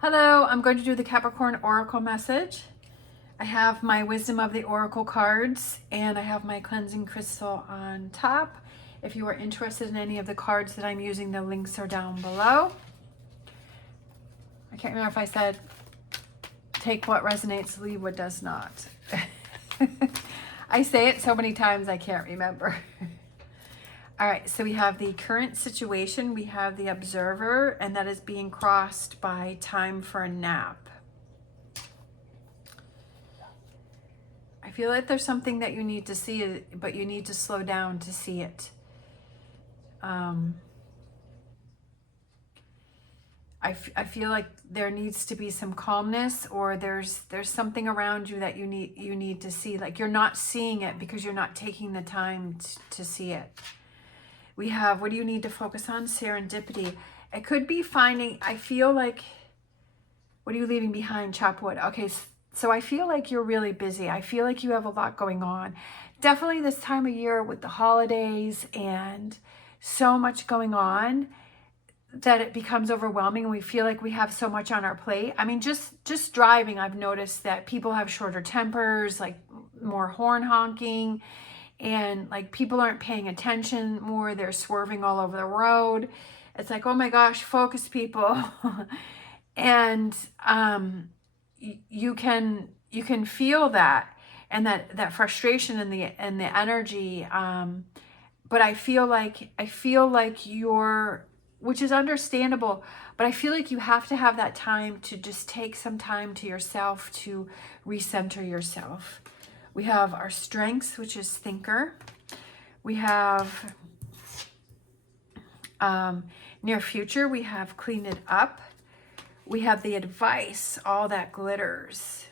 Hello, I'm going to do the Capricorn Oracle message. I have my Wisdom of the Oracle cards and I have my cleansing crystal on top. If you are interested in any of the cards that I'm using, the links are down below. I can't remember if I said take what resonates, leave what does not. I say it so many times I can't remember. All right, so we have the current situation, we have the observer, and that is being crossed by time for a nap. I feel like there's something that you need to see, but you need to slow down to see it. I feel like there needs to be some calmness, or there's something around you that you need to see. Like you're not seeing it because you're not taking the time to see it. We have, what do you need to focus on? Serendipity. It could be finding, I feel like, what are you leaving behind? Chop wood. Okay, so I feel like you're really busy. I feel like you have a lot going on. Definitely this time of year with the holidays and so much going on that it becomes overwhelming and we feel like we have so much on our plate. I mean, just driving, I've noticed that people have shorter tempers, like more horn honking, and like people aren't paying attention more. They're swerving all over the road. It's like, oh my gosh, focus, people. And you can feel that, and that frustration and the energy. But I feel like you're, which is understandable, but I feel like you have to have that time to just take some time to yourself to recenter yourself. We have our strengths, which is thinker. We have near future, we have clean it up. We have the advice, all that glitters.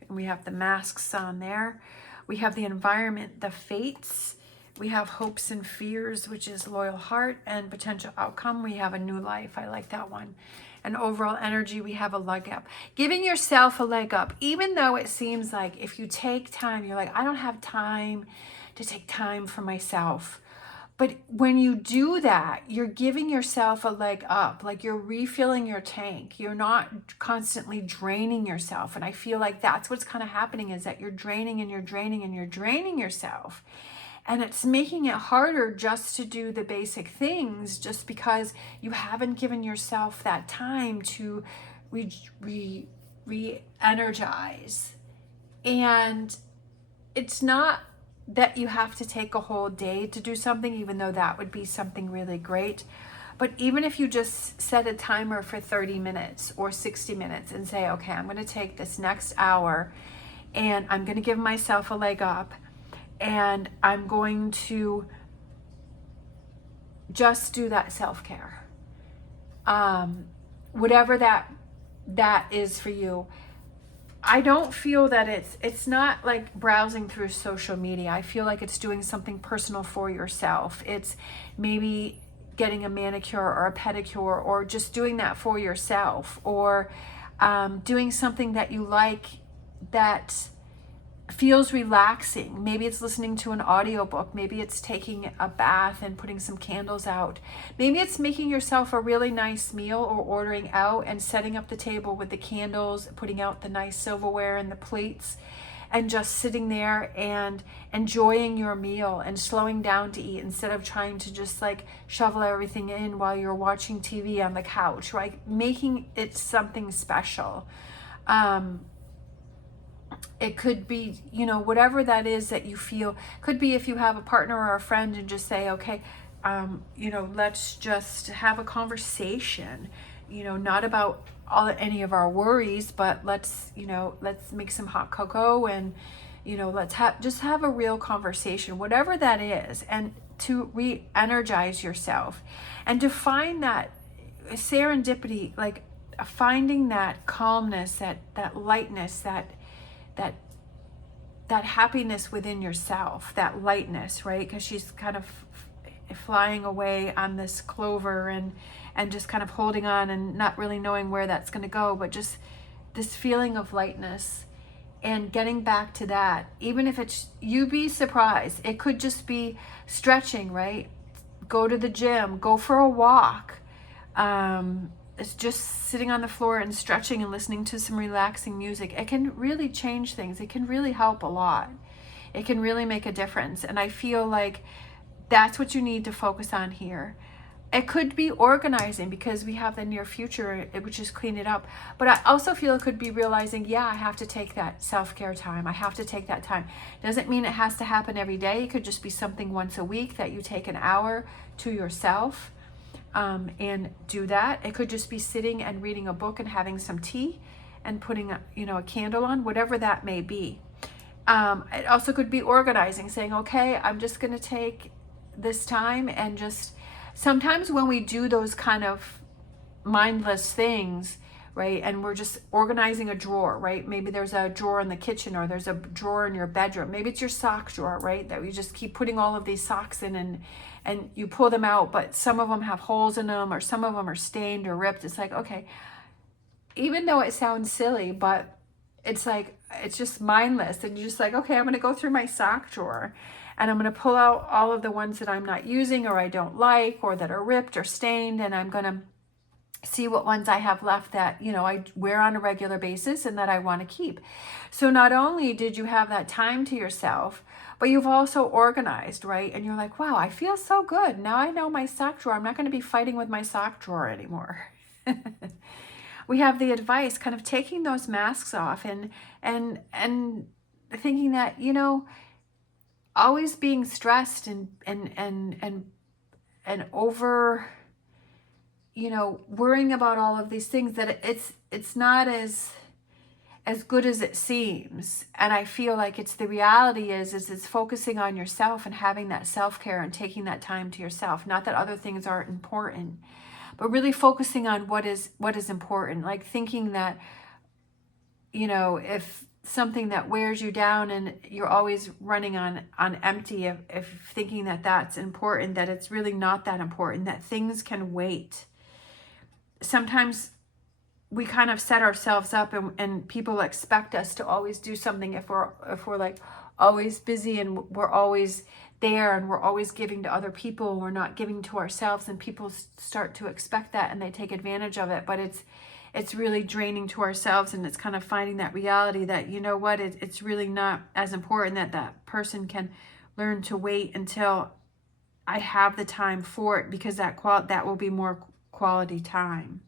And we have the masks on there. We have the environment, the fates. We have hopes and fears, which is loyal heart and potential outcome. We have a new life. I like that one. And overall energy, we have a leg up. Giving yourself a leg up, even though it seems like if you take time, you're like, I don't have time to take time for myself. But when you do that, you're giving yourself a leg up, like you're refilling your tank. You're not constantly draining yourself. And I feel like that's what's kind of happening, is that you're draining and you're draining and you're draining yourself. And it's making it harder just to do the basic things, just because you haven't given yourself that time to re-energize. And it's not that you have to take a whole day to do something, even though that would be something really great. But even if you just set a timer for 30 minutes or 60 minutes and say, okay, I'm going to take this next hour and I'm going to give myself a leg up. And I'm going to just do that self-care. Whatever that is for you. I don't feel that it's not like browsing through social media. I feel like it's doing something personal for yourself. It's maybe getting a manicure or a pedicure, or just doing that for yourself, or doing something that you like that feels relaxing. Maybe it's listening to an audiobook. Maybe it's taking a bath and putting some candles out. Maybe it's making yourself a really nice meal, or ordering out and setting up the table with the candles, putting out the nice silverware and the plates, and just sitting there and enjoying your meal and slowing down to eat, instead of trying to just like shovel everything in while you're watching TV on the couch, right? Making it something special. It could be, whatever that is that you feel. Could be if you have a partner or a friend, and just say, okay, let's just have a conversation, not about any of our worries, but let's make some hot cocoa and, let's have a real conversation, whatever that is, and to re-energize yourself and to find that serendipity, like finding that calmness, that lightness, that happiness within yourself, that lightness, right? Because she's kind of flying away on this clover and just kind of holding on and not really knowing where that's going to go, but just this feeling of lightness, and getting back to that. Even if it's, you'd be surprised, it could just be stretching, right? Go to the gym, go for a walk, it's just sitting on the floor and stretching and listening to some relaxing music, it can really change things. It can really help a lot. It can really make a difference. And I feel like that's what you need to focus on here. It could be organizing because we have the near future, which is clean it up. But I also feel it could be realizing, yeah, I have to take that self-care time. I have to take that time. Doesn't mean it has to happen every day. It could just be something once a week that you take an hour to yourself and do that. It could just be sitting and reading a book and having some tea and putting a candle on, whatever that may be. It also could be organizing, saying, okay, I'm just going to take this time and just... Sometimes when we do those kind of mindless things, right, and we're just organizing a drawer, right? Maybe there's a drawer in the kitchen, or there's a drawer in your bedroom. Maybe it's your sock drawer, right, that we just keep putting all of these socks in, and you pull them out, but some of them have holes in them, or some of them are stained or ripped. It's like, okay, even though it sounds silly, but it's like, it's just mindless. And you're just like, okay, I'm going to go through my sock drawer, and I'm going to pull out all of the ones that I'm not using, or I don't like, or that are ripped or stained. And I'm going to see what ones I have left that, I wear on a regular basis and that I want to keep. So not only did you have that time to yourself, but you've also organized, right? And you're like, wow, I feel so good. Now I know my sock drawer. I'm not going to be fighting with my sock drawer anymore. We have the advice, kind of taking those masks off and thinking that, always being stressed and over, worrying about all of these things, that it's not as good as it seems. And I feel like it's the reality is it's focusing on yourself and having that self-care and taking that time to yourself. Not that other things aren't important, but really focusing on what is important. Like thinking that, if something that wears you down and you're always running on empty, if thinking that that's important, that it's really not that important, that things can wait. Sometimes we kind of set ourselves up and people expect us to always do something if we're like always busy and we're always there and we're always giving to other people and we're not giving to ourselves, and people start to expect that and they take advantage of it. But it's really draining to ourselves, and it's kind of finding that reality that, it's really not as important, that person can learn to wait until I have the time for it, because that will be more quality time.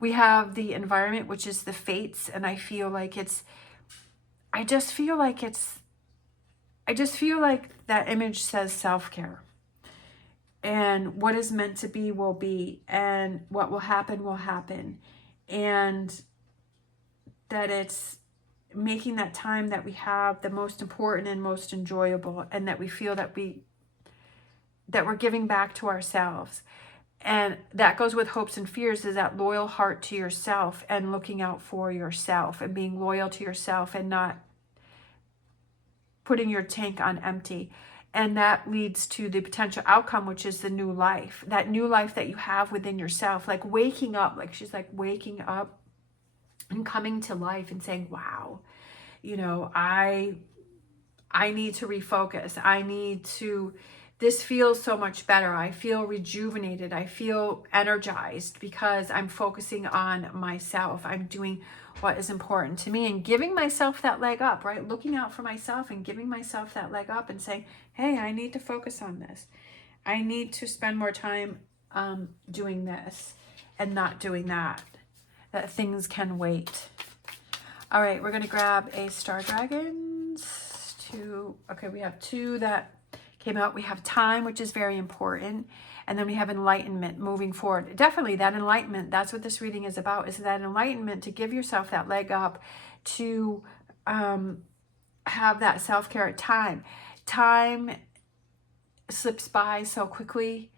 We have the environment, which is the fates, and I feel like I just feel like that image says self-care. And what is meant to be will be, and what will happen. And that it's making that time that we have the most important and most enjoyable, and that we feel that we're giving back to ourselves. And that goes with hopes and fears, is that loyal heart to yourself and looking out for yourself and being loyal to yourself and not putting your tank on empty. And that leads to the potential outcome, which is the new life, that new life that you have within yourself, like waking up, like she's like waking up and coming to life and saying, wow, I need to refocus. This feels so much better. I feel rejuvenated. I feel energized because I'm focusing on myself. I'm doing what is important to me and giving myself that leg up, right? Looking out for myself and giving myself that leg up and saying, hey, I need to focus on this. I need to spend more time doing this and not doing that things can wait. All right, we're going to grab a Star Dragons. Okay, we have two that came out. We have time, which is very important. And then we have enlightenment, moving forward. Definitely that enlightenment, that's what this reading is about, is that enlightenment, to give yourself that leg up, to have that self-care. Time slips by so quickly.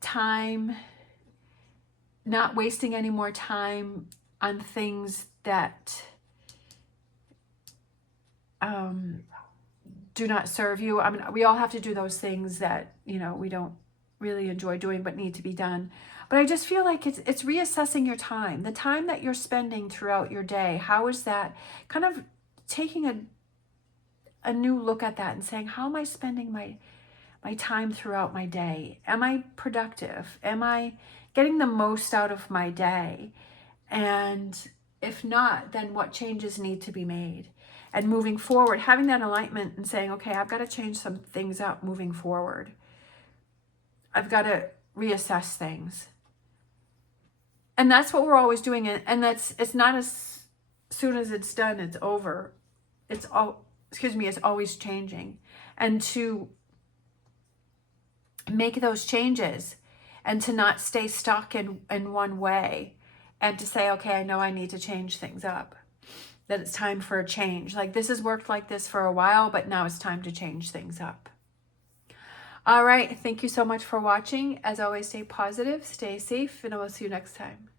Time, not wasting any more time on things that do not serve you. I mean, we all have to do those things that, we don't really enjoy doing but need to be done. But I just feel like it's reassessing your time, the time that you're spending throughout your day. How is that? Kind of taking a new look at that and saying, how am I spending my time throughout my day? Am I productive? Am I getting the most out of my day? And if not, then what changes need to be made? And moving forward, having that alignment and saying, okay, I've got to change some things up moving forward. I've got to reassess things. And that's what we're always doing. And it's not as soon as it's done, it's over. It's always changing. And to make those changes and to not stay stuck in one way, and to say, okay, I know I need to change things up, that it's time for a change. Like, this has worked like this for a while, but now it's time to change things up. All right. Thank you so much for watching. As always, stay positive, stay safe, and I will see you next time.